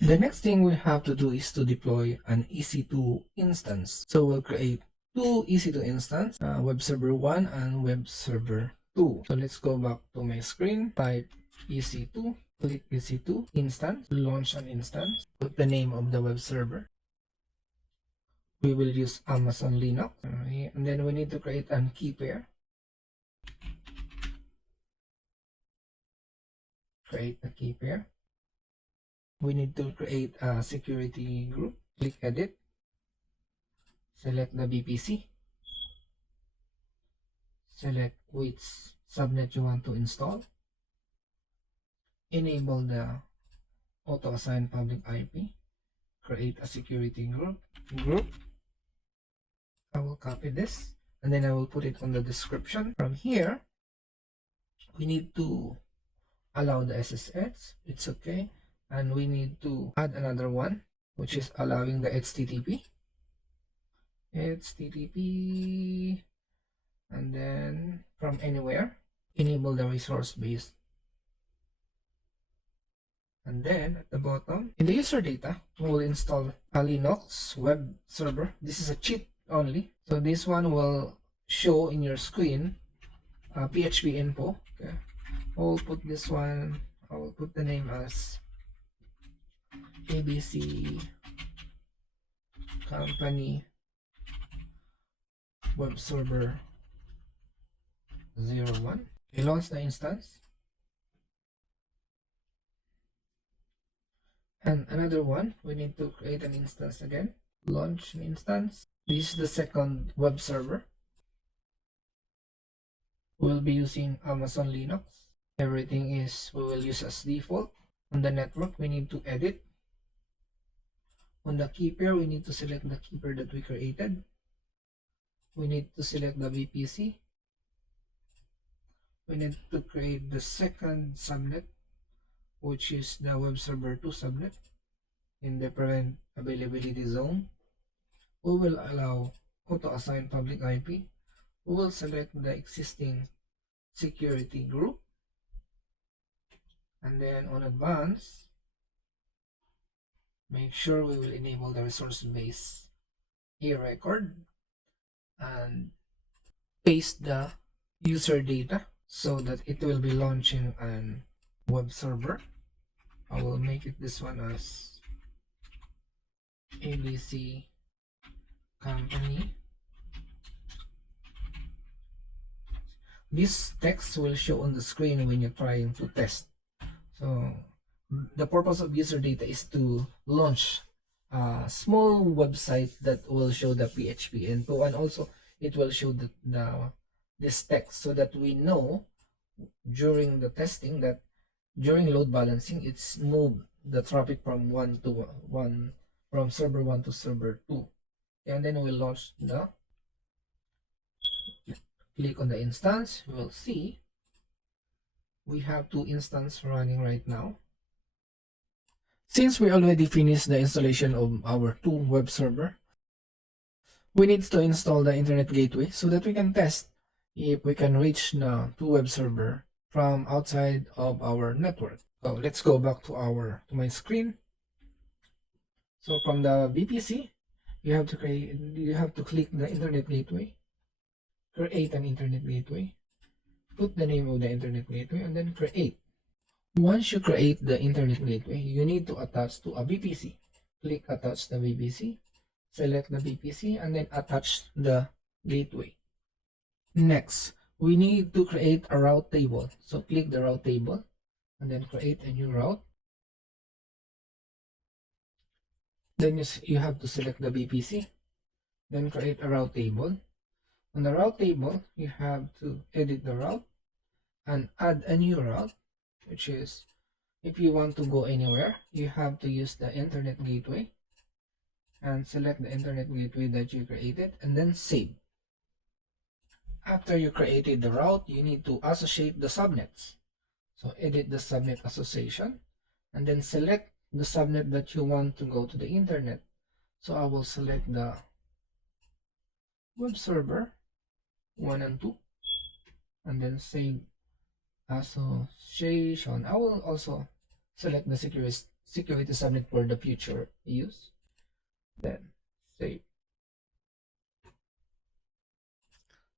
The next thing we have to do is to deploy an EC2 instance. So we'll create two EC2 instance, web server 1 and web server 2. So let's go back to my screen, type EC2, click EC2 instance, launch an instance, put the name of the web server. We will use Amazon Linux, and then we need to create a key pair. Create a key pair. We need to create a security group. Click edit, select the VPC, select which subnet you want to install, enable the auto assign public IP, create a security group. I will copy this and then I will put it on the description. From here we need to allow the SSH, it's okay, and we need to add another one, which is allowing the HTTP, and then from anywhere enable the resource base. And then at the bottom in the user data we will install a Linux web server. This is a cheat only, so this one will show in your screen PHP info. Okay, I'll put this one, I will put the name as ABC company web server 01. We launch the instance, and another one we need to create an instance again, launch an instance. This is the second web server. We'll be using Amazon Linux. Everything is we will use as default. On the network we need to edit. On the key pair we need to select the key pair that we created. We need to select the VPC. We need to create the second subnet, which is the web server 2 subnet in the prevent availability zone. We will allow auto assign public IP. We will select the existing security group, and then on advanced make sure we will enable the resource base e-record and paste the user data so that it will be launching an web server. I will make it this one as ABC company. This text will show on the screen when you're trying to test. So the purpose of user data is to launch a small website that will show the PHP info, and also it will show this text so that we know during the testing that during load balancing it's moved the traffic from from server 1 to server 2. And then we'll launch the click on the instance. You will see we have two instances running right now. Since we already finished the installation of our two web server, we need to install the internet gateway so that we can test if we can reach the two web server from outside of our network. So let's go back to my screen. So from the VPC, you have to click the internet gateway, create an internet gateway, put the name of the internet gateway, and then create. Once you create the internet gateway, you need to attach to a VPC. Click attach the VPC, select the VPC, and then attach the gateway. Next, we need to create a route table. So click the route table and then create a new route. Then you have to select the VPC, then create a route table. On the route table, you have to edit the route and add a new route, which is if you want to go anywhere, you have to use the internet gateway and select the internet gateway that you created and then save. After you created the route, you need to associate the subnets. So edit the subnet association and then select the subnet that you want to go to the internet. So I will select the web server 1 and 2 and then save association. I will also select the security subnet for the future use, then save.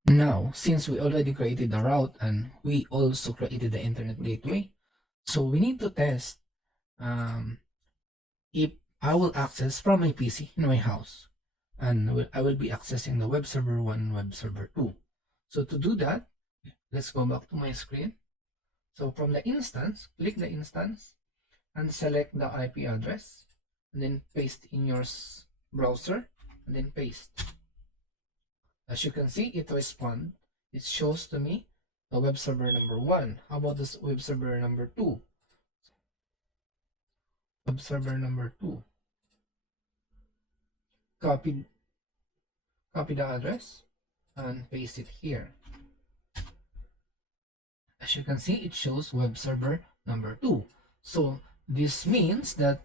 Now, since we already created the route and we also created the internet gateway, so we need to test um, if I will access from my PC in my house, and I will be accessing the web server 1 and web server 2. So to do that, let's go back to my screen. So from the instance, click the instance and select the IP address, and then paste in your browser, and then paste. As you can see, it responds. It shows to me the web server number 1. How about this web server number 2? Web server number 2. Copy the address and paste it here. As you can see, it shows web server number 2. So this means that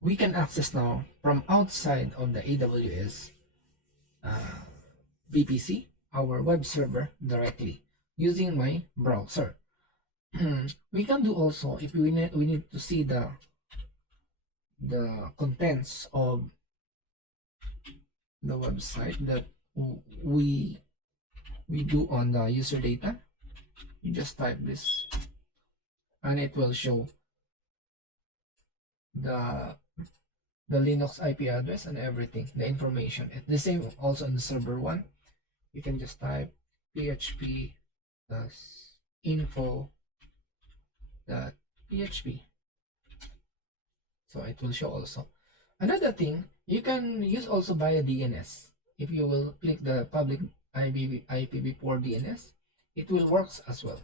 we can access now from outside of the AWS VPC, our web server, directly using my browser. We can do also, if we need to see the contents of the website that we do on the user data. You just type this and it will show the Linux IP address and everything, the information. And the same also on the server 1. You can just type php info.php. So it will show also. Another thing, you can use also via DNS. If you will click the public IPv4 DNS, it will work as well.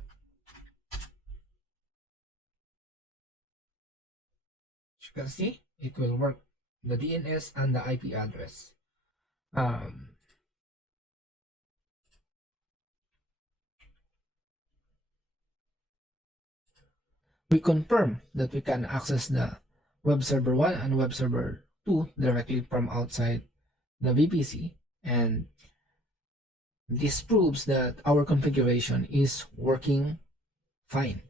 As you can see, it will work, the DNS and the IP address. We confirm that we can access the web server 1 and web server 2 directly from outside the VPC, and this proves that our configuration is working fine.